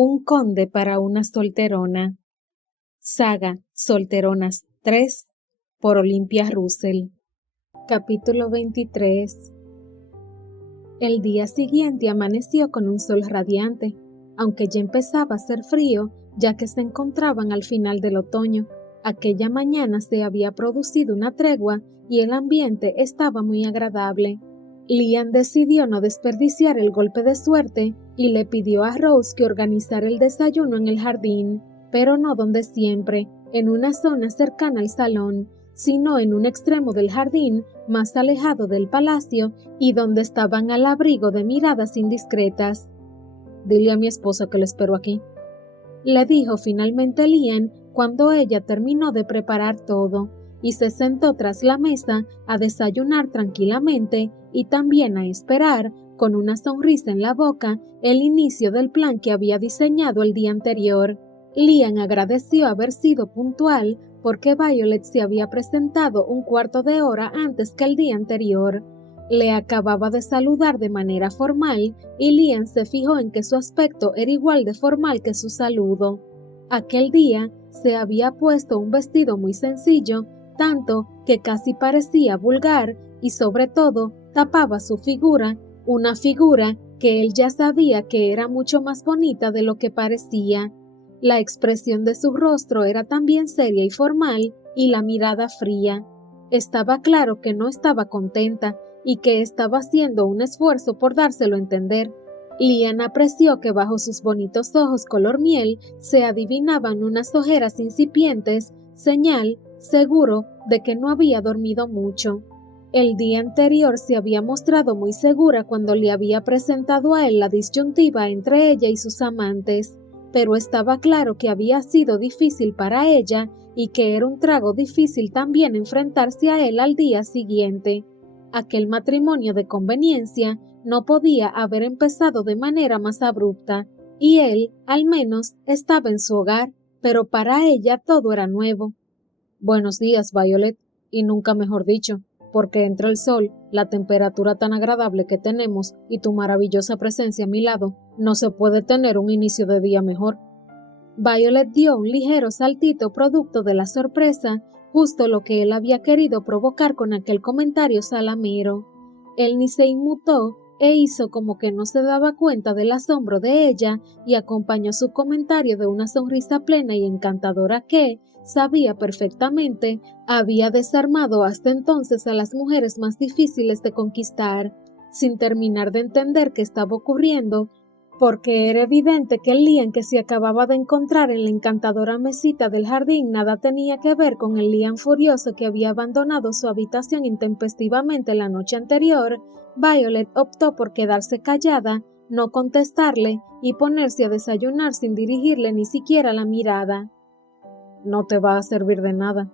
Un conde para una solterona. Saga Solteronas 3 por Olympia Russell. Capítulo 23. El día siguiente amaneció con un sol radiante, aunque ya empezaba a hacer frío, ya que se encontraban al final del otoño. Aquella mañana se había producido una tregua y el ambiente estaba muy agradable. Liam decidió no desperdiciar el golpe de suerte y le pidió a Rose que organizara el desayuno en el jardín, pero no donde siempre, en una zona cercana al salón, sino en un extremo del jardín más alejado del palacio y donde estaban al abrigo de miradas indiscretas. «Dile a mi esposa que la espero aquí», le dijo finalmente Liam cuando ella terminó de preparar todo, y se sentó tras la mesa a desayunar tranquilamente y también a esperar, con una sonrisa en la boca, el inicio del plan que había diseñado el día anterior. Liam agradeció haber sido puntual porque Violet se había presentado un cuarto de hora antes que el día anterior. Le acababa de saludar de manera formal y Liam se fijó en que su aspecto era igual de formal que su saludo. Aquel día se había puesto un vestido muy sencillo, tanto que casi parecía vulgar y sobre todo tapaba su figura, una figura que él ya sabía que era mucho más bonita de lo que parecía. La expresión de su rostro era también seria y formal y la mirada fría. Estaba claro que no estaba contenta y que estaba haciendo un esfuerzo por dárselo a entender. Liam apreció que bajo sus bonitos ojos color miel se adivinaban unas ojeras incipientes, señal, seguro, de que no había dormido mucho. El día anterior se había mostrado muy segura cuando le había presentado a él la disyuntiva entre ella y sus amantes, pero estaba claro que había sido difícil para ella y que era un trago difícil también enfrentarse a él al día siguiente. Aquel matrimonio de conveniencia no podía haber empezado de manera más abrupta, y él, al menos, estaba en su hogar, pero para ella todo era nuevo. «Buenos días, Violet», y nunca mejor dicho, porque entre el sol, la temperatura tan agradable que tenemos y tu maravillosa presencia a mi lado, no se puede tener un inicio de día mejor. Violet dio un ligero saltito producto de la sorpresa, justo lo que él había querido provocar con aquel comentario salamero. Él ni se inmutó e hizo como que no se daba cuenta del asombro de ella y acompañó su comentario de una sonrisa plena y encantadora que, sabía perfectamente, había desarmado hasta entonces a las mujeres más difíciles de conquistar. Sin terminar de entender qué estaba ocurriendo, porque era evidente que el Liam que se acababa de encontrar en la encantadora mesita del jardín nada tenía que ver con el Liam furioso que había abandonado su habitación intempestivamente la noche anterior. Violet optó por quedarse callada, no contestarle y ponerse a desayunar sin dirigirle ni siquiera la mirada. «No te va a servir de nada»,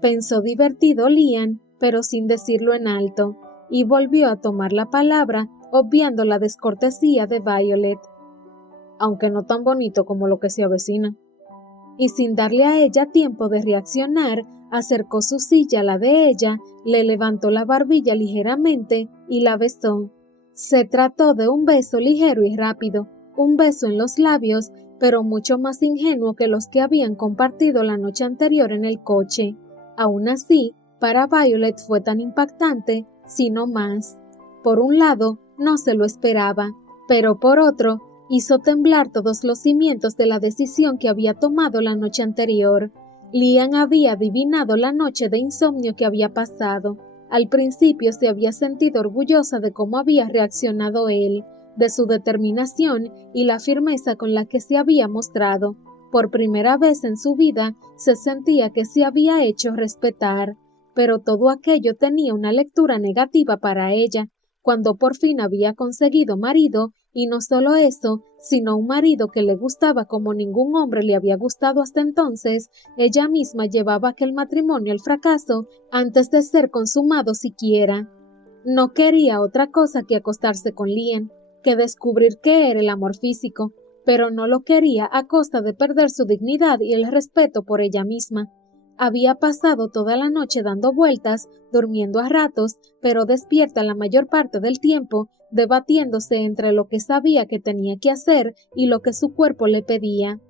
pensó divertido Liam, pero sin decirlo en alto, y volvió a tomar la palabra, obviando la descortesía de Violet. «Aunque no tan bonito como lo que se avecina». Y sin darle a ella tiempo de reaccionar, acercó su silla a la de ella, le levantó la barbilla ligeramente y la besó. Se trató de un beso ligero y rápido, un beso en los labios, pero mucho más ingenuo que los que habían compartido la noche anterior en el coche. Aún así, para Violet fue tan impactante, si no más. Por un lado, no se lo esperaba, pero por otro, hizo temblar todos los cimientos de la decisión que había tomado la noche anterior. Liam había adivinado la noche de insomnio que había pasado. Al principio se había sentido orgullosa de cómo había reaccionado él, de su determinación y la firmeza con la que se había mostrado. Por primera vez en su vida se sentía que se había hecho respetar, pero todo aquello tenía una lectura negativa para ella, cuando por fin había conseguido marido, y no solo eso, sino un marido que le gustaba como ningún hombre le había gustado hasta entonces. Ella misma llevaba aquel matrimonio al fracaso antes de ser consumado siquiera. No quería otra cosa que acostarse con Liam, que descubrir qué era el amor físico, pero no lo quería a costa de perder su dignidad y el respeto por ella misma. Había pasado toda la noche dando vueltas, durmiendo a ratos, pero despierta la mayor parte del tiempo, debatiéndose entre lo que sabía que tenía que hacer y lo que su cuerpo le pedía.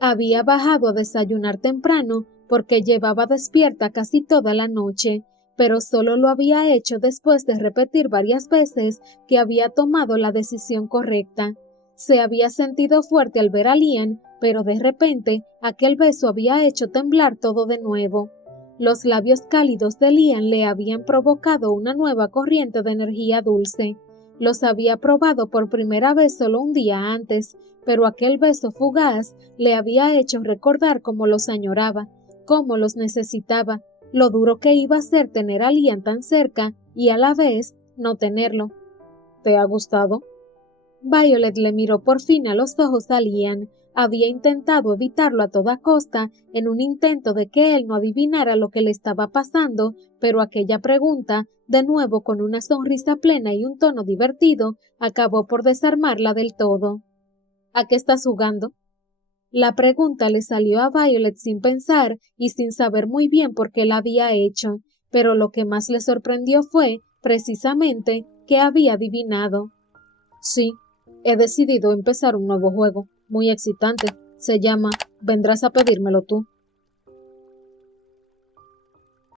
Había bajado a desayunar temprano porque llevaba despierta casi toda la noche, pero solo lo había hecho después de repetir varias veces que había tomado la decisión correcta. Se había sentido fuerte al ver a Lian, pero de repente aquel beso había hecho temblar todo de nuevo. Los labios cálidos de Lian le habían provocado una nueva corriente de energía dulce. Los había probado por primera vez solo un día antes, pero aquel beso fugaz le había hecho recordar cómo los añoraba, cómo los necesitaba, lo duro que iba a ser tener a Lian tan cerca y a la vez no tenerlo. ¿Te ha gustado? Violet le miró por fin a los ojos a Lian. Había intentado evitarlo a toda costa en un intento de que él no adivinara lo que le estaba pasando, pero aquella pregunta, de nuevo con una sonrisa plena y un tono divertido, acabó por desarmarla del todo. ¿A qué estás jugando? La pregunta le salió a Violet sin pensar y sin saber muy bien por qué la había hecho, pero lo que más le sorprendió fue, precisamente, que había adivinado. Sí, he decidido empezar un nuevo juego, muy excitante. Se llama «Vendrás a pedírmelo tú».